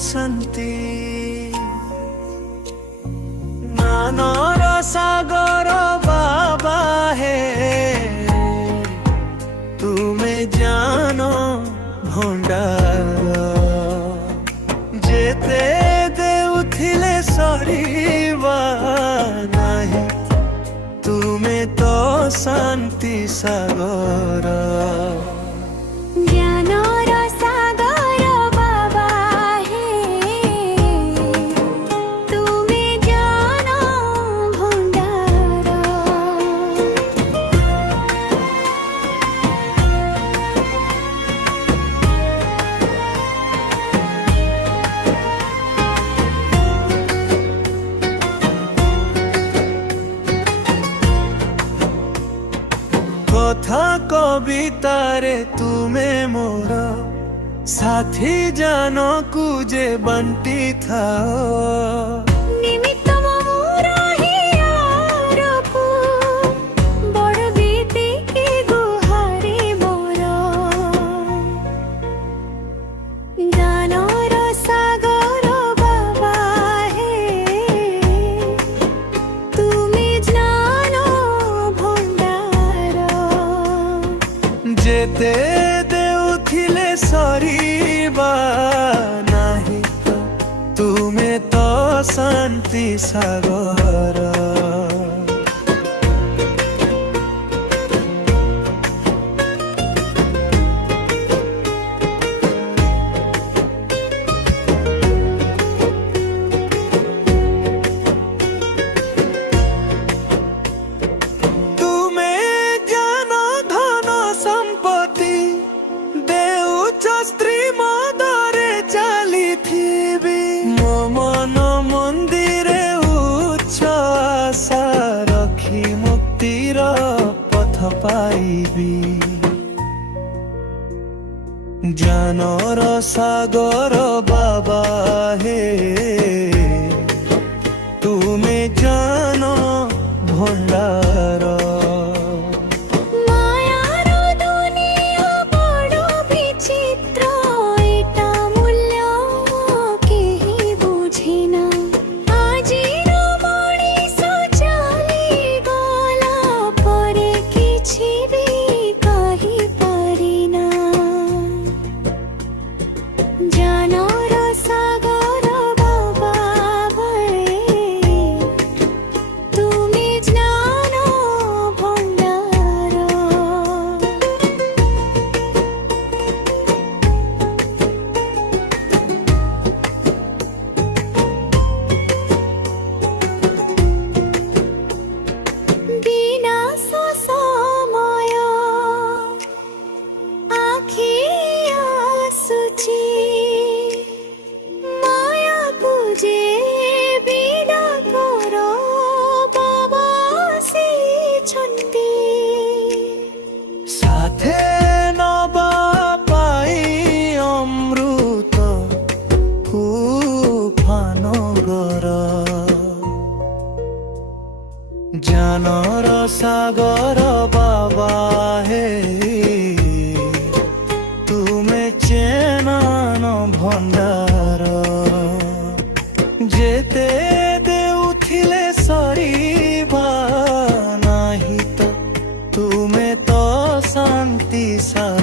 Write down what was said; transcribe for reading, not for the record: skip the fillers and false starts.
শান্তি জ্ঞানৰ সাগৰ বাবা হে তুমি জানো ভণ্ডার যেতে দেউথিলে সরিবা নাহি তুমি তো শান্তি সাগর জ্ঞানৰ সাগৰ বাবা হে তুমি জ্ঞান ভণ্ডাৰ কথা কবিতারে তুমি মোর সাথী জানো কুজে বন্টি থাও নিমিত্ত মোর হিয়ারকু বড় বিতিকি গুহারি মোর জ্ঞানৰ সাগৰ বাবা হে তুমি জ্ঞান ভণ্ডাৰ যেতে দেউথিলে সরিবা নাহি তো তুমি তো শান্তি সাগর তুমি জানো ধন সম্পত্তি দেউছ স্ত্রী মদরে চালিথিবি মো মন মন্দিরে উচ্চ আশা রখি মুক্তির পথ পাইবি জ্ঞানৰ সাগৰ বাবা হে তুমি জানো ভণ্ডার মায়ার দুনিয়া বড় বিচিত্র এটা মূল্য কেহি বুঝে না আজির মଣିଷ চালি গলা পরে କିଛି ବି କହି ପାରେନା জ্ঞানৰ সাগৰ বাবা হে তুমি জ্ঞান ভণ্ডাৰ বিনাশ সময় আখি আসুচি মায়া পুজে বিদা কর বাবা আসিছন্তি সাথে নবা পাই অমৃত উফানগর জ্ঞানৰ সাগৰ বাবা হে তুমি চেনান ভণ্ডার যেতে দেউথিলে সরিবা নাহি তো তুমি তো শান্তি সাগর